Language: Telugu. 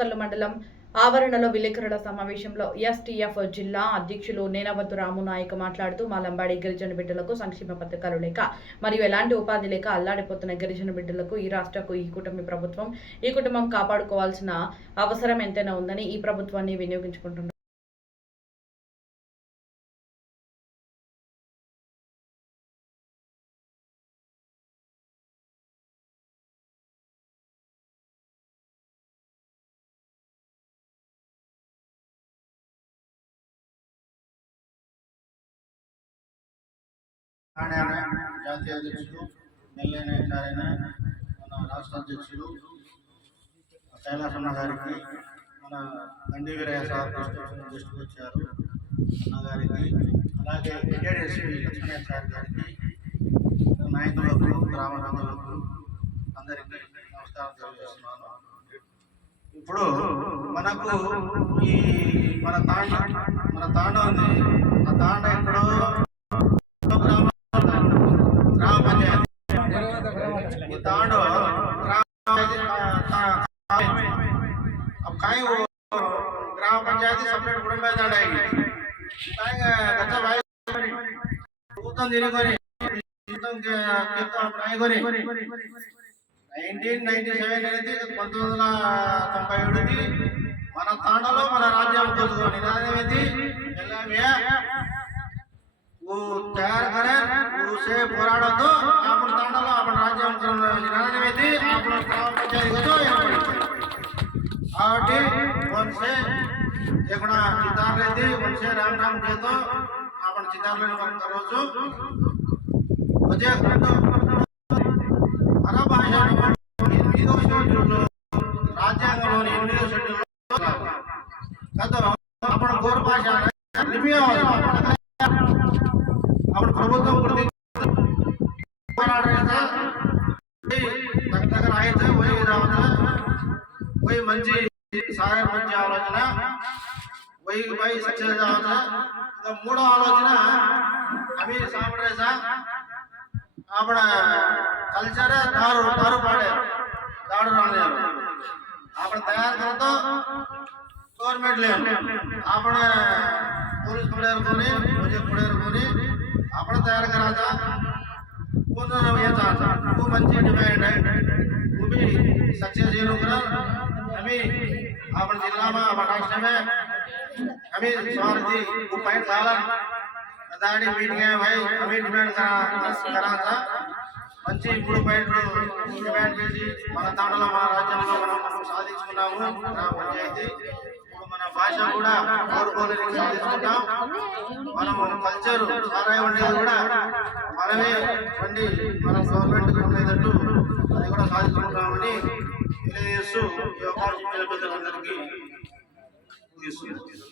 నిమ్మకల్లు మండలం ఆవరణలో విలేకరుల సమావేశంలో ఎస్టీఎఫ్ జిల్లా అధ్యక్షులు నేనవతు రామునాయక్ మాట్లాడుతూ మా లంబాడి గిరిజన బిడ్డలకు సంక్షేమ పథకాలు లేక మరియు ఎలాంటి ఉపాధి లేక అల్లాడిపోతున్న గిరిజన బిడ్డలకు ఈ రాష్ట్రకు ఈ కుటుంబం కాపాడుకోవాల్సిన అవసరం ఎంతైనా ఉందని ఈ ప్రభుత్వాన్ని వినియోగించుకుంటున్నారు. జాతీయ అధ్యక్షుడు మెల్లైన నారాయణ, మన రాష్ట్ర అధ్యక్షుడు కైలాసన్న గారికి, మన దండి వీరయ్య సార్ దృష్టికి వచ్చారు అన్న గారికి, అలాగే రిటైర్డ్ ఎస్పీ లక్ష్మణయ్య సార్ గారికి, నాయకులకు, గ్రామనాథులకు అందరికీ నమస్కారం తెలియజేస్తున్నాను. ఇప్పుడు మనకు ఈ మన తాండ ఉంది. ఆ తాండ ఎక్కడో ग्राम पंचायत अब कहीं वो ग्राम पंचायत सेपरेट कुटुंब आएगी गच्चा भाई उत्तम दिने कोनी उत्तम के अपनाए कोनी 1997 అనేది 1997 మన తాండలో మన రాజ్యం దోచుకొని నినాదమేంటి ఎల్లమే वो तैयार करे उसे పోరాడో तो आपण तांडाला आपण राज्य निराने में थी आपण ग्राम पंचायत को आटे उनसे एकड़ा चितार रहती उनसे राम नाम कहतो आपण चितार लेने मन करो जो मुझे हर भाषा हिंदी शेड्यूल राज्यांगलोनी हिंदी शेड्यूल कतो आपण गोर भाषा लिपि आपण ప్రభుత్వం పోరాడేదా దగ్గర అయితే పోయి రావచ్చా పోయి మంచి సహాయం మంచి ఆలోచన పోయి సక్సెస్ కావచ్చా. ఇంకా మూడో ఆలోచన అవి సాంప్రదాయ आपण कल्चर दारू पाड़े दारू राणे आपण तयार करतो गवर्नमेंट ले आपण पोलीस पुढेर कोणी म्हणजे पुढेर कोणी आपण तयार करायचा कोण याचा खूप मंची डिमांड आहे. तुम्ही सक्सेस येऊ करा. आम्ही आपण जिल्हामा आपण राष्ट्रामध्ये आम्ही स्वार्थी उपाय झाला दाडी मीटिंग आहे भाई आम्ही डिमांड करायचा మంచి 3 పాయింట్లు డిమాండ్ చేసి మన తాండలో మన రాజ్యంలో మనం సాధించుకున్నాము. గ్రామ పంచాయతీ మన భాష కూడా కోరుకోలేని సాధించుకుంటాం. మనం కల్చర్ సారాయి ఉండేది కూడా మనమే వండి మనం గవర్నమెంట్ ఉండేటట్టు అది కూడా సాధించుకుంటామని తెలియజేస్తూ ఈ అవకాశం ఇచ్చిన పెద్దలందరికీ ముగిస్తున్నాను.